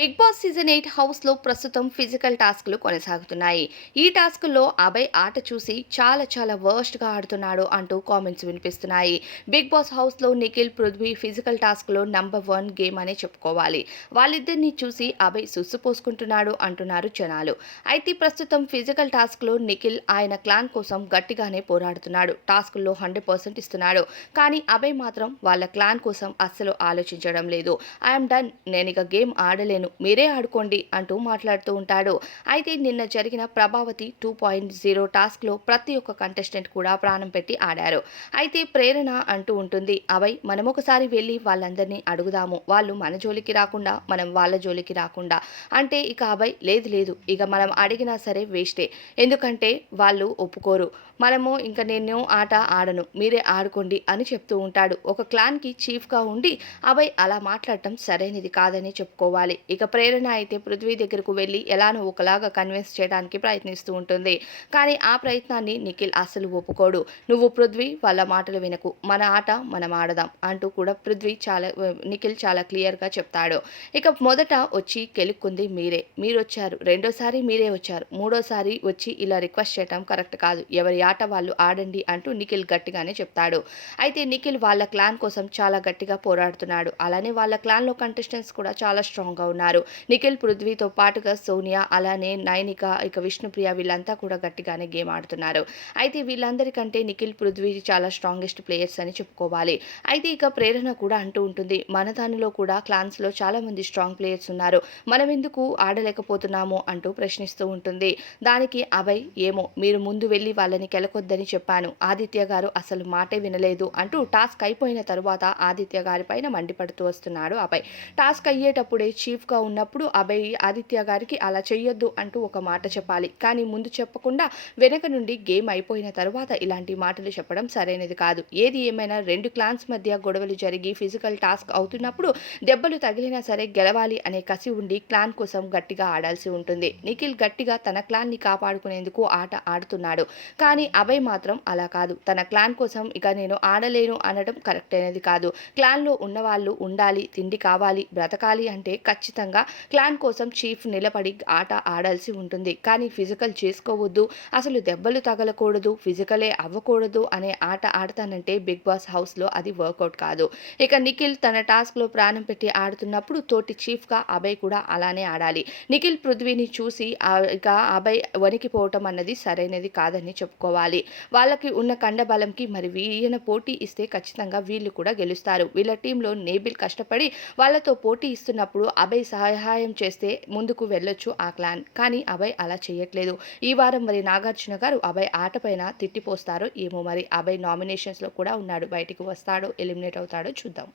Big boss season 8 హౌస్లో ప్రస్తుతం physical టాస్క్లు కొనసాగుతున్నాయి. ఈ టాస్క్లో అభయ్ ఆట చూసి చాలా వర్స్ట్‌గా ఆడుతున్నాడు అంటూ కామెంట్స్ వినిపిస్తున్నాయి. బిగ్ బాస్ హౌస్లో నిఖిల్, పృథ్వీ ఫిజికల్ టాస్క్‌లో నంబర్ 1 గేమ్ అనే చెప్పుకోవాలి. వాళ్ళిద్దరిని చూసి అభయ్ సుస్సు పోసుకుంటున్నాడు అంటున్నారు జనాలు. అయితే ప్రస్తుతం ఫిజికల్ టాస్క్‌లో నిఖిల్ ఆయన క్లాన్ కోసం గట్టిగానే పోరాడుతున్నాడు. టాస్క్‌లో 100% ఇస్తున్నాడు. కానీ అభయ్ మాత్రం వాళ్ళ క్లాన్ కోసం అస్సలు ఆలోచించడం లేదు. ఐయామ్ డన్, నేనిక గేమ్ ఆడలేను, మీరే ఆడుకోండి అంటూ మాట్లాడుతూ ఉంటాడు. అయితే నిన్న జరిగిన ప్రభావతి 2.0 టాస్క్లో ప్రతి ఒక్క కంటెస్టెంట్ కూడా ప్రాణం పెట్టి ఆడారు. అయితే ప్రేరణ అంటూ ఉంటుంది, అభయ్ మనమొకసారి వెళ్ళి వాళ్ళందరినీ అడుగుదాము, వాళ్ళు మన జోలికి రాకుండా మనం వాళ్ళ జోలికి రాకుండా. అంటే ఇక అభయ్ లేదు ఇక మనం అడిగినా సరే వేస్టే, ఎందుకంటే వాళ్ళు ఒప్పుకోరు, మనము ఇంక నేను ఆట ఆడను, మీరే ఆడుకోండి అని చెప్తూ ఉంటాడు. ఒక క్లాన్కి చీఫ్గా ఉండి అభయ్ అలా మాట్లాడటం సరైనది కాదని చెప్పుకోవాలి. ఇక ప్రేరణ అయితే పృథ్వీ దగ్గరకు వెళ్ళి ఎలానో ఒకలాగా కన్విన్స్ చేయడానికి ప్రయత్నిస్తూ ఉంటుంది. కానీ ఆ ప్రయత్నాన్ని నిఖిల్ అస్సలు ఒప్పుకోడు. నువ్వు పృథ్వీ వాళ్ళ మాటలు వినకు, మన ఆట మనం ఆడదాం అంటూ కూడా నిఖిల్ చాలా క్లియర్‌గా చెప్తాడు. ఇక మొదట వచ్చి కెలుక్కుంది మీరే, మీరొచ్చారు, రెండోసారి మీరే వచ్చారు, మూడోసారి వచ్చి ఇలా రిక్వెస్ట్ చేయటం కరెక్ట్ కాదు, ఎవరి ఆట వాళ్ళు ఆడండి అంటూ నిఖిల్ గట్టిగానే చెప్తాడు. అయితే నిఖిల్ వాళ్ళ క్లాన్ కోసం చాలా గట్టిగా పోరాడుతున్నాడు. అలానే వాళ్ళ క్లాన్‌లో కంటెస్టెంట్స్ కూడా చాలా స్ట్రాంగ్‌గా ఉన్నారు. నిఖిల్, పృథ్వీతో పాటుగా సోనియా, అలానే నైనిక, ఇక విష్ణుప్రియ వీళ్ళంతా కూడా గట్టిగానే గేమ్ ఆడుతున్నారు. అయితే వీళ్ళందరికంటే నిఖిల్, పృథ్వీ చాలా స్ట్రాంగెస్ట్ ప్లేయర్స్ అని చెప్పుకోవాలి. అయితే ఇక ప్రేరణ కూడా అంటూ ఉంటుంది, మన దానిలో కూడా క్లాన్స్‌లో చాలామంది స్ట్రాంగ్ ప్లేయర్స్ ఉన్నారు, మనమెందుకు ఆడలేకపోతున్నాము అంటూ ప్రశ్నిస్తూ ఉంటుంది. దానికి అభయ్, ఏమో మీరు ముందు వెళ్ళి వాళ్ళని కెలకొద్దని చెప్పాను, ఆదిత్య గారు అసలు మాటే వినలేదు అంటూ టాస్క్ అయిపోయిన తరువాత ఆదిత్య గారి పైన మండిపడుతూ వస్తున్నాడు అభయ్. టాస్క్ అయ్యేటప్పుడే చీఫ్‌గా ఉన్నప్పుడు అభయ్ ఆదిత్య గారికి అలా చెయ్యొద్దు అంటూ ఒక మాట చెప్పాలి. కానీ ముందు చెప్పకుండా వెనక నుండి గేమ్ అయిపోయిన తరువాత ఇలాంటి మాటలు చెప్పడం సరైనది కాదు. ఏది ఏమైనా 2 క్లాన్స్ మధ్య గొడవలు జరిగి ఫిజికల్ టాస్క్ అవుతున్నప్పుడు దెబ్బలు తగిలినా సరే గెలవాలి అనే కసి ఉండి క్లాన్ కోసం గట్టిగా ఆడాల్సి ఉంటుంది. నిఖిల్ గట్టిగా తన క్లాన్‌ని కాపాడుకునేందుకు ఆట ఆడుతున్నాడు. కానీ అభయ్ మాత్రం అలా కాదు. తన క్లాన్ కోసం ఇక నేను ఆడలేను అనడం కరెక్ట్ అనేది కాదు. క్లాన్‌లో ఉన్నవాళ్ళు ఉండాలి, తిండి కావాలి, బ్రతకాలి అంటే ఖచ్చితంగా క్లాన్ కోసం చీఫ్ నిలబడి ఆట ఆడాల్సి ఉంటుంది. కానీ ఫిజికల్ చేసుకోవద్దు, అసలు దెబ్బలు తగలకూడదు, ఫిజికలే అవ్వకూడదు అనే ఆట ఆడతానంటే బిగ్ బాస్ హౌస్‌లో అది వర్కౌట్ కాదు. ఇక నిఖిల్ తన టాస్క్‌లో ప్రాణం పెట్టి ఆడుతున్నప్పుడు తోటి చీఫ్‌గా అభయ్ కూడా అలానే ఆడాలి. నిఖిల్, పృథ్వీని చూసి ఇక అభయ్ వణికిపోవటం అన్నది సరైనది కాదని చెప్పుకోవాలి. వాళ్ళకి ఉన్న కండబలంకి మరి ఈయన పోటీ ఇస్తే ఖచ్చితంగా వీళ్ళు కూడా గెలుస్తారు. వీళ్ళ టీంలో నేబిల్ కష్టపడి వాళ్ళతో పోటీ ఇస్తున్నప్పుడు అభయ్ సహాయం చేస్తే ముందుకు వెళ్ళొచ్చు ఆ క్లాన్. కానీ అభయ్ అలా చేయట్లేదు. ఈ వారం మరి నాగార్జున గారు అభయ్ ఆటపైన తిట్టిపోస్తారో ఏమో మరి. అభయ్ నామినేషన్స్‌లో కూడా ఉన్నాడు. బయటికి వస్తాడో, ఎలిమినేట్ అవుతాడో చూద్దాం.